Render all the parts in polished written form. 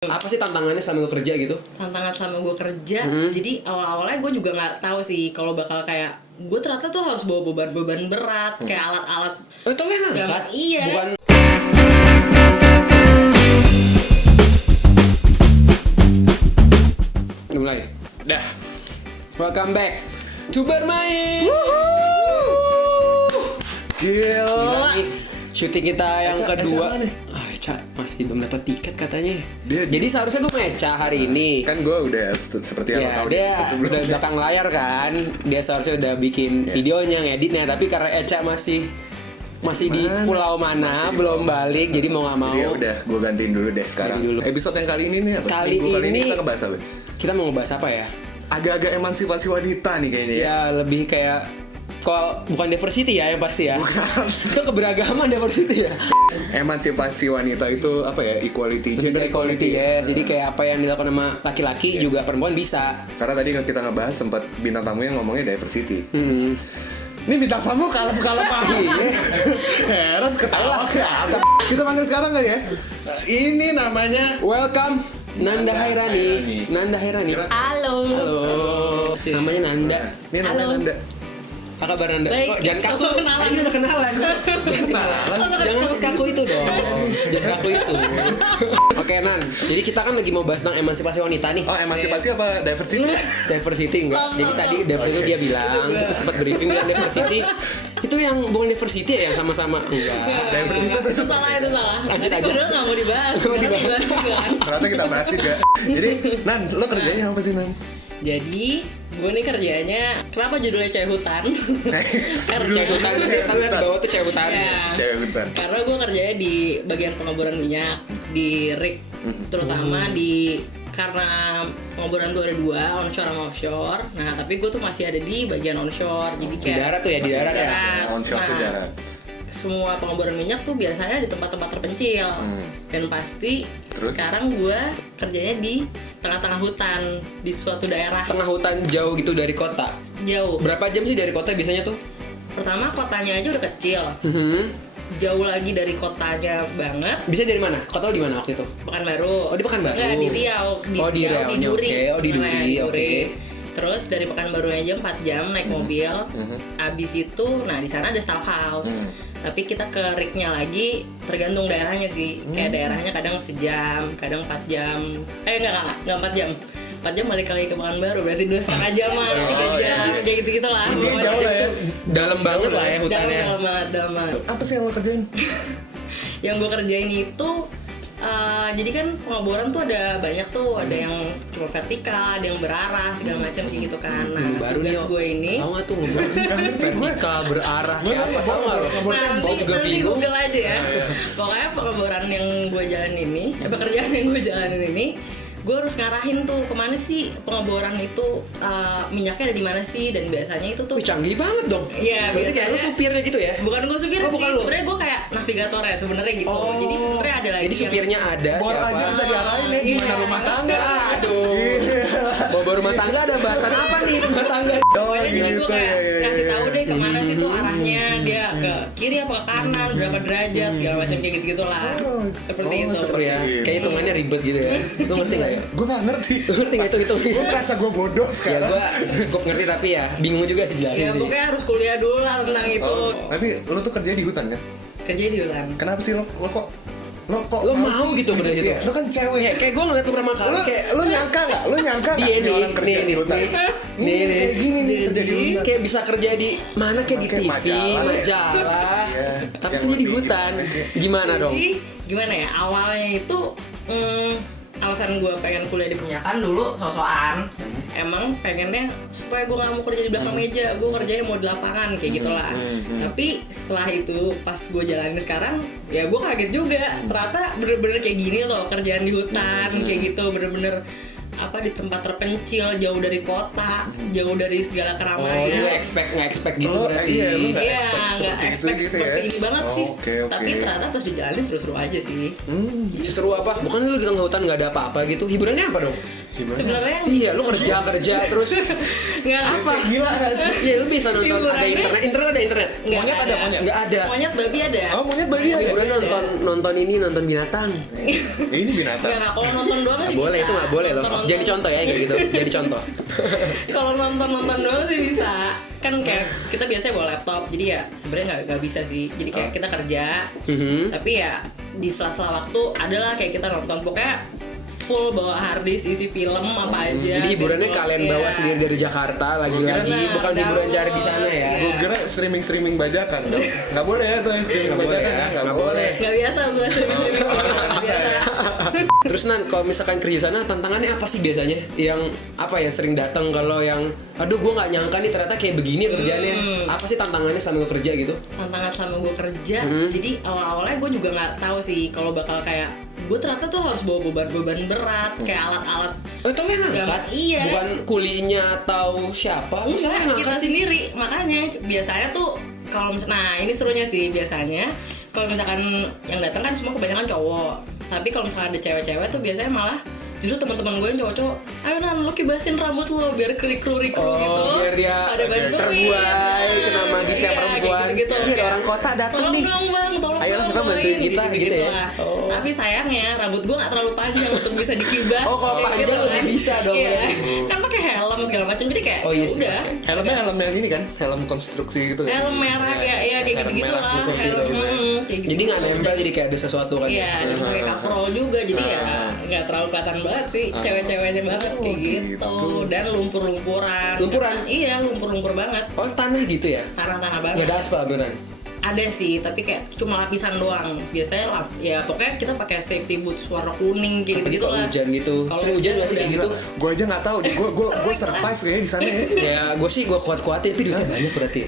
Apa sih tantangannya selama lu kerja gitu? Tantangan selama gue kerja, jadi awal-awalnya gue juga nggak tahu sih kalau bakal kayak gue ternyata tuh harus bawa beban-beban berat, kayak alat-alat. Oh, itu kan angkat? Iya. Bukan. Mulai. Dah. Welcome back to Bermain. Gila. Syuting kita yang Eca kedua. mana nih? Eca masih belum dapat tiket katanya. Dia- Jadi seharusnya gue sama Eca hari ini. Kan gue udah seperti yang lo Ya, tahu dia sebelumnya. udah belakang layar kan. Dia seharusnya udah bikin videonya, ngeditnya, tapi karena Eca masih di Mana? pulau mana, Masih di belum pulau. balik, jadi mau nggak mau. Jadi ya udah, gue gantiin dulu deh sekarang. Ganti dulu. Episode yang kali ini nih apa? Kali Minggu kali ini ini- kita ngebahas apa? Kita mau ngebahas apa ya? Agak-agak emansipasi wanita nih kayaknya ya. Ya lebih kayak kalau bukan diversity ya yang pasti ya. Bukan. Itu keberagaman diversity ya. Emansipasi wanita itu apa ya? Equality, Lebih gender kayak equality equality. ya. Jadi kayak apa yang dilakukan sama laki-laki juga perempuan bisa. Karena tadi kita ngebahas sempat bintang tamu yang ngomongnya diversity. Hmm. Ini bintang tamu kalem-kalem aja. Iya. Heran ketawa apa? Kita panggil sekarang kali ya. Ini namanya Welcome Nanda Hairani. Nanda Hairani. Halo. Halo. Namanya Nanda. Ini namanya Halo. Nanda. Apa kabar Nanda? Baik, Kok jangan kaku. sosok kenalan. Ini udah kenalan. Jangan sekaku itu dong. Jangan kaku itu. Oke Nan, jadi kita kan lagi mau bahas tentang emansipasi wanita nih. Oh, emansipasi apa diversity? Diversity enggak. Jadi tadi diversity itu dia bilang kita sempat briefing dengan diversity. Itu yang bukan diversity ya yang sama-sama enggak. Diversity itu Itu salah, itu salah. Lanjut Tadi aja. padahal nggak mau dibahas. Nggak mau Sekarang dibahas. juga kan. Ternyata kita bahas juga. Jadi, Nan, lo kerjanya apa sih, Nan? Jadi gue nih kerjanya, kenapa judulnya cewek hutan? Karena Cewek hutan, tapi di bawah tuh cewek hutan. Iya. Cewek hutan. Karena gue kerjanya di bagian pengeboran minyak di rig, terutama di karena pengeboran tuh ada dua, onshore sama offshore. Nah tapi gue tuh masih ada di bagian onshore, jadi Di kayak darat tuh ya, di Masih darat ya. Onshore tuh Nah, darat. semua pengeboran minyak tuh biasanya di tempat-tempat terpencil, dan pasti Terus? sekarang gue kerjanya di tengah-tengah hutan di suatu daerah Tengah hutan jauh gitu dari kota. jauh. Berapa jam sih dari kota biasanya tuh? Pertama kotanya aja udah kecil, Hmm. jauh lagi dari kotanya banget. Bisa dari mana? Kau tahu di mana waktu itu? Pekanbaru. Oh, di Pekanbaru. Enggak, di Riau. Oh, di Riau. Di Duri. Oke. Oh, di sebenarnya, Duri. Oke. Terus dari Pekanbaru aja 4 jam naik mobil. Abis itu, nah di sana ada staff house. Tapi kita ke rignya lagi tergantung daerahnya sih. Kayak daerahnya kadang sejam, kadang 4 jam. Enggak 4 jam. 4 jam balik lagi ke Pekanbaru, berarti 2,5 jam, 3 jam, kayak gitu-gitu lah. Ini jauh lah ya. Dalam banget lah ya hutannya. Dalam banget. Apa sih yang lo kerjain? Yang gue kerjain itu jadi kan pengeboran tuh ada banyak tuh, ada yang cuma vertikal, ada yang berarah segala macam kayak gitu kan. Nah Baru nih tugas gue ini, tahu nggak tuh vertikal berarah kayak apa tahu nggak lo? nah Gua juga nanti bingung. Google aja ya. Pokoknya pengeboran yang gue jalanin ini, pekerjaan yang gue jalanin ini, gue harus ngarahin tuh kemana sih pengeboran itu, minyaknya ada di mana sih, dan biasanya itu tuh Wih, canggih banget dong. Iya, Berarti kayak lu biasanya- supirnya gitu ya? bukan gue supir Oh, bukan sih, lu. sebenarnya gue kayak navigatornya sebenarnya gitu. Oh. Jadi sebenarnya ada lagi Jadi supirnya ada Bor siapa? aja bisa diarahin ya gimana Iya. rumah tangga. Aduh. Bawa rumah tangga ada bahasan apa nih rumah tangga? Pokoknya jadi gue kayak kasih tahu deh kemana sih tuh arahnya, dia ke kiri apa ke kanan, berapa derajat segala macam kayak gitu lah. Seperti itu. Seru ya. Kayak hitungannya ribet gitu ya. Lu ngerti nggak ya? Gue gak ngerti. Lu ngerti nggak itu? Gue merasa gue bodoh Ya sekarang. gua cukup ngerti tapi ya bingung juga sih jelasin Ya sih. pokoknya harus kuliah dulu lah tentang itu. Oh, tapi lo tuh kerja di hutan kan? Kerja di hutan. Kenapa sih lo kok Lo mau sih gitu bener gitu? Iya, lo kan cewek. Ya, kayak gue ngeliat lu pertama kali kayak Lo nyangka gak? Lo nyangka gak? Dia ini nih, orang kerja nih, di hutan? nih. Ini Nih, kayak gini nih kerja di Jadi hutan. kayak bisa kerja di mana kayak di Kayak TV, majalah, majalah, Iya. tapi Yang kerja di lebih hutan. gitu. Gimana dong? Jadi gimana ya, awalnya itu alasan gue pengen kuliah di penyakan dulu sosokan. Emang pengennya supaya gue gak mau kerja di belakang meja, gue kerjanya mau di lapangan kayak gitulah. Tapi setelah itu pas gue jalanin sekarang, ya gue kaget juga. Ternyata bener-bener kayak gini loh kerjaan di hutan kayak gitu, bener-bener apa di tempat terpencil, jauh dari kota, jauh dari segala Oh, keramaian. lu nggak expect gitu Lo, berarti. iya, lu nggak Iya, expect nggak seperti itu expect gitu seperti ya? ini banget sih. Oke, oke. Tapi ternyata pas dijalanin seru-seru aja sih. Seru apa? Bukan lu di tengah hutan nggak ada apa-apa gitu. Hiburannya apa dong? Gimana? Sebenarnya Iya, lu kerja terus nggak apa? Gila gak sih? Iya, lu bisa nonton ada Hiburannya- internet ada internet. nggak Monyet ada, monyet? Nggak ada. Monyet babi ada. Oh, monyet babi ada. Hiburan nonton ini nonton binatang. Ini binatang. Nggak, kalau nonton doang Nggak sih boleh, bisa. itu nggak boleh loh. Nonton- Jadi contoh ya kayak gitu. Jadi contoh. Kalau nonton doang sih bisa. Kan kayak kita biasanya bawa laptop, jadi ya sebenarnya nggak bisa sih. Jadi kayak kita kerja, tapi ya di sela-sela waktu adalah kayak kita nonton, pokoknya full bawa hard disk isi film apa aja. Jadi hiburannya gitu. kalian Iya. bawa sendiri dari Jakarta lagi-lagi, Nah, bukan hiburan download. cari di sana ya. Iya. Gue kira streaming bajakan. Nggak boleh ya tuh yang streaming Nggak boleh bajakan. ya, Nggak nggak boleh. Nggak biasa gue streaming biasa. Terus Nan, kalau misalkan kerja sana tantangannya apa sih biasanya? Yang apa ya sering datang kalau yang aduh gue nggak nyangka nih ternyata kayak begini kerjaannya. Apa sih tantangannya selama gue kerja gitu? Tantangan selama gue kerja, jadi awal-awalnya gue juga nggak tahu sih kalau bakal kayak gue ternyata tuh harus bawa beban-beban berat kayak alat-alat. Oh itu yang ngangkat? Iya. Bukan kulinya atau siapa? Misalnya Enggak, kita ngangkat sih. sendiri. Makanya biasanya tuh kalau nah ini serunya sih biasanya kalau misalkan yang datang kan semua kebanyakan cowok. Tapi kalau misalkan ada cewek-cewek tuh biasanya malah justru teman-teman gue yang cowok-cowok, ayo Nan lo kibasin rambut lo biar kru gitu. Biar dia ada bantuin. terbuai kena magis yang perempuan. Gitu, Ini ada orang kota datang tolong nih. dong bang, tolong Ayo, dong, siapa bantuin kita, gitu ya? lah. Oh. Tapi sayangnya rambut gue nggak terlalu panjang untuk bisa dikibas. Oh, kalau kayak panjang lebih bisa dong, Iya. ya. Kan pakai helm segala macam jadi kayak Oh, iya sih, udah. pakai. Helmnya helm yang ini kan? Helm konstruksi gitu kan? Helm merah kayak ya kayak Helm gitu-gitu merah lah. khusus Helm gitu. kayak gitu. Jadi nggak nempel jadi kayak ada sesuatu kan? Iya, dan pakai coverall juga jadi ya nggak terlalu kelihatan banget sih cewek-ceweknya banget kayak gitu. Dan lumpur-lumpuran. Lumpuran? Iya, lumpur-lumpur banget. Oh tanah gitu ya? Tanah-tanah Nggak banget. ada aspal beneran? Ada sih, tapi kayak cuma lapisan doang. Biasanya ya pokoknya kita pakai safety boots warna kuning kayak Apalagi gitu kalau lah. hujan gitu. Kalau Sering hujan nggak sih udah kayak gitu? Gue aja nggak tahu. Gue survive kayaknya di sana ya. Ya gue sih gue kuat-kuatin itu duitnya banyak berarti.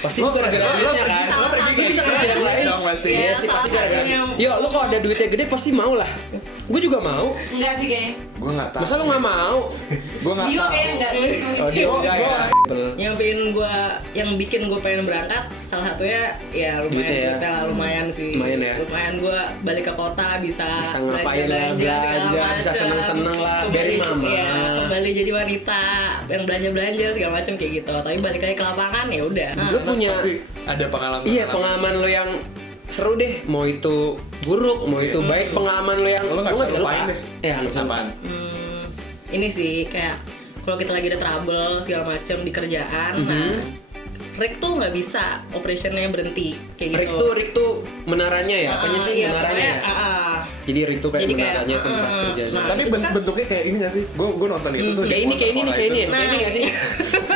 Pasti Lo gara-gara lo duitnya pergi, kan. lo pergi Gue bisa kerja yang lain. dong pasti. Iya sih pasti gara-gara. Yo lo kalau ada duitnya gede pasti mau lah. Gue juga mau. Enggak sih kayaknya. Gue nggak tahu. Masa lo nggak mau? Gue nggak Dio tahu. kayaknya enggak. Oh dia enggak ya. Yang bikin gue pengen berangkat salah satunya ya lumayan Duitnya ya. duitnya lah, lumayan sih. Lumayan ya. Lumayan gue balik ke kota bisa Ngapain lah, belanja, bisa seneng-seneng lah, dari mama. Ya, kembali jadi wanita yang belanja segala macam kayak gitu. Tapi balik lagi ke lapangan ya udah. Gue punya Pasti ada pengalaman. iya pengalaman lo yang seru deh. Mau itu buruk, mau itu baik. Pengalaman lo yang Lo nggak gua bisa lupa. lupain deh. Iya nggak bisa. Apaan? Ini sih kayak kalau kita lagi ada trouble segala macam di kerjaan, nah Rick tuh nggak bisa operationnya berhenti kayak gitu. Rick tuh menaranya ya, apanya sih Iya, menaranya ya? pokoknya, Jadi Rick tuh kayak Jadi kayak, menaranya tempat kerjanya. nah, Tapi itu kan- bentuknya kayak ini nggak sih? Gue nonton itu tuh. Kayak ini ya, kayak ini Horizon. nggak sih?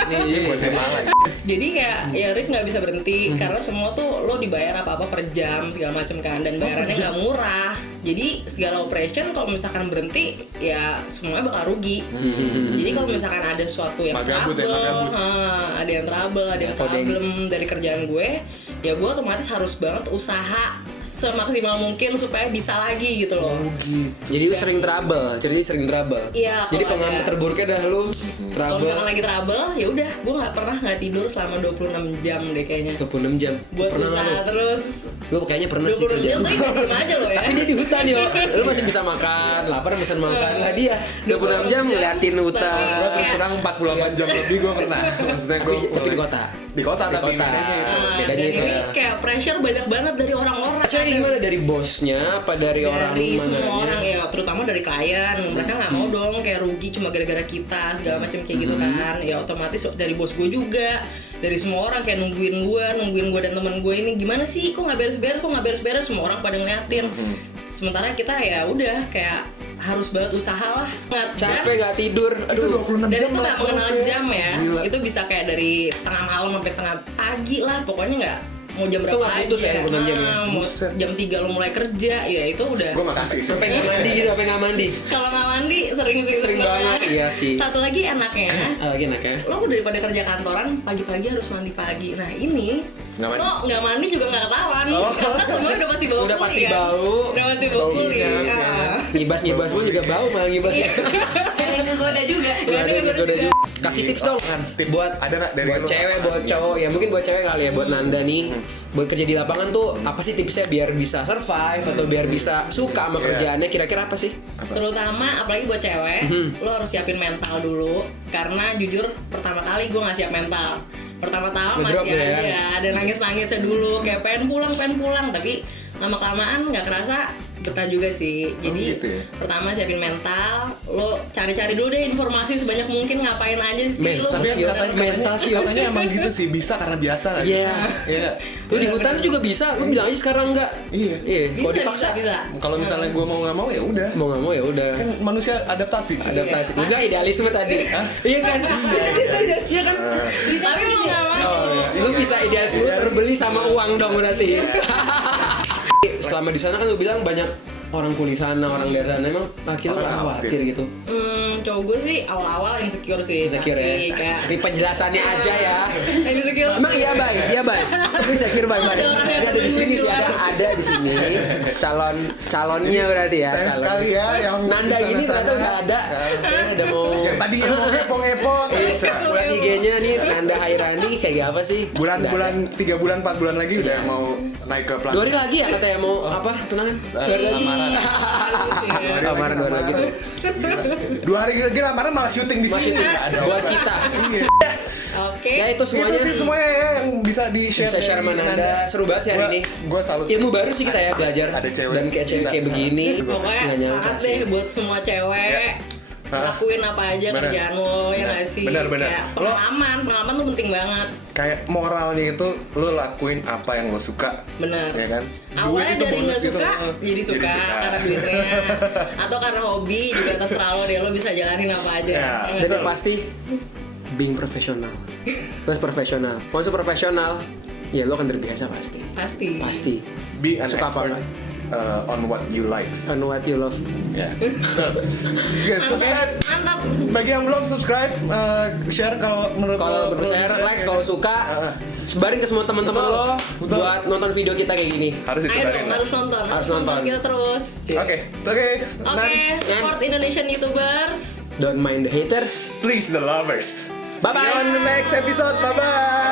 Nih, Ini buat Gemala. Jadi kayak ya Rick nggak bisa berhenti karena semua tuh lo dibayar apa-apa per jam segala macam kan dan bayarannya nggak murah. Jadi segala operation kalau misalkan berhenti ya semuanya bakal rugi. Jadi kalau misalkan ada sesuatu yang Magabut ya, magabut. ada yang trouble, ada yang problem dari kerjaan gue, ya gue otomatis harus banget usaha semaksimal mungkin supaya bisa lagi gitu loh. Gitu. Jadi lu sering trouble, ceritanya sering trouble. Iya, Jadi kalau pengalaman ada- terburuknya dah lu Kalau trouble misalkan lagi trouble, ya udah, gue nggak tidur selama 26 jam deh kayaknya. 26 jam. Buat Pernah usaha lu? terus Lu kayaknya pernah sih 26 kerja. jam tuh diem aja loh ya. Tapi dia di hutan yo. Lu masih bisa makan, lapar pesan makan. Lah dia 26 jam ngeliatin hutan. Tapi- Gue terus terang 48 jam lebih gue pernah. Maksudnya gue Tapi di kota. Di kota Di tapi kota. bedanya itu. Nah, Bedanya dan itu ini ya. kayak pressure banyak banget dari orang-orang. Maksudnya gimana dari bosnya apa dari orang Dari semua mananya? orang ya, terutama dari klien. Mereka nggak mau dong kayak rugi cuma gara-gara kita segala macam kayak gitu kan. Ya otomatis dari bos gue juga, dari semua orang kayak nungguin gue dan teman gue ini gimana sih? Kok nggak beres-beres? Semua orang pada ngeliatin. Sementara kita ya udah kayak harus banget usaha lah. Capek gak tidur. Itu Aduh. 26 Dan jam itu nggak malah mengenal terus, jam ya. Gila. Itu bisa kayak dari tengah malam sampai tengah pagi lah. Pokoknya nggak mau jam Itu berapa nggak putus ya, 26 jam ya? Mau Buset. jam 3 lo mulai kerja, ya itu udah. Gue makasih. Sampai nggak mandi gitu, sampai nggak mandi. Kalau nggak mandi sering sih Sering sebenarnya. banget, iya sih. Satu lagi enaknya, Lagi enak ya. lo daripada kerja kantoran pagi-pagi harus mandi pagi. Nah ini Nggak mandi. lo nggak mandi juga nggak ketahuan karena semuanya udah pasti bau Udah kulit, pasti kan? bau. Udah pasti bau kulit. iya. Ah. Ngibas pun juga bau malah ngibas. Ada yang ngegoda juga. Nggak ada yang goda juga. Kasih tips dong Tips. buat Ada nggak dari buat lu? cewek, buat cowok ya mungkin buat cewek kali ya, buat Nanda nih. Buat kerja di lapangan tuh apa sih tipsnya biar bisa survive atau biar bisa suka sama kerjaannya, kira-kira apa sih? Terutama apalagi buat cewek, lo harus siapin mental dulu. Karena jujur pertama kali gue nggak siap mental. Pertama-tama Ngedrop masih ya? aja ada nangis-nangisnya dulu, kayak pengen pulang. Tapi lama kelamaan nggak kerasa betah juga sih. Jadi gitu ya? pertama siapin mental, lo cari-cari dulu deh informasi sebanyak mungkin ngapain aja sih lo. Mental Tapi sih, kan mental sih. katanya emang gitu sih, bisa karena biasa nggak? Iya. Iya. Lu di hutan juga bisa, lu bilang aja sekarang enggak. Iya. Kalau dipaksa bisa. Kalau misalnya gue mau nggak mau ya udah. mau nggak mau ya udah. Kan manusia adaptasi cuy. Adaptasi. Enggak idealisme tadi. Iya kan? Iya kan? Tapi mau nggak mau. Oh, iya. Lu bisa idealisme lu terbeli sama uang dong berarti. Selama di sana kan lu bilang banyak orang kuli sana, orang dari sana, emang kita nggak khawatir gitu. Cowok gue sih awal-awal insecure sih. Insecure pasti. ya. Kayak Tapi penjelasannya aja ya. insecure. Emang iya bay. Tapi insecure bay. Ada orang yang Ada di sini sih, ada di sini. Calonnya berarti ya. Sayang Calon. sekali ya yang Nanda di gini sana-sana. ternyata udah ada. Udah mau. Yang tadi yang mau ngepo-ngepo. Bulan IG-nya nih Nanda Hairani kayak apa sih? Bulan 3 bulan 4 bulan lagi udah mau naik ke pelan. 2 hari lagi ya katanya mau apa? Tunangan? 2 hari lagi. Lamaran 2 hari lagi tuh. 2 hari lagi lamaran malah syuting di Masih sini. tuh Nggak ada buat otak. kita. Iya. Oke. Ya itu Itu semuanya. sih semuanya ya yang bisa di-share. Bisa share sama dari Nanda. Seru banget sih hari ini. Gue salut. Ilmu baru sih kita ya belajar. Ada cewek. Dan kayak cewek kayak begini. Pokoknya Nggak nyangka semangat sih. deh buat semua cewek. Lakuin apa aja Bener. kerjaan lo ya nggak sih? Bener. Kayak pengalaman tuh penting banget. Kayak moralnya itu lo lakuin apa yang lo suka. Bener. Ya kan? Awalnya Duit itu dari bonus nggak gitu. suka jadi suka karena duitnya, atau karena hobi juga terserah lo deh, lo bisa jalanin apa aja. Ya, Ya nggak Dan sih? yang pasti being profesional. Terus profesional. Kalau profesional, ya lo akan terbiasa pasti. Pasti. Be an Suka apa expert enggak? on what you likes. On what you love. Ya. Guys, subscribe. Mantap. Bagi yang belum subscribe, share kalau menurut Kalau lo perlu share, like, ya. kalau suka, sebarin ke semua teman-teman Betul, lo betul. buat nonton video kita kayak gini. Harus Ayo disebarin. dong, harus nonton. Harus nonton. kita terus. Oke. Oke, support Indonesian YouTubers. Don't mind the haters. Please the lovers. Bye-bye. See you on the next episode. Bye bye.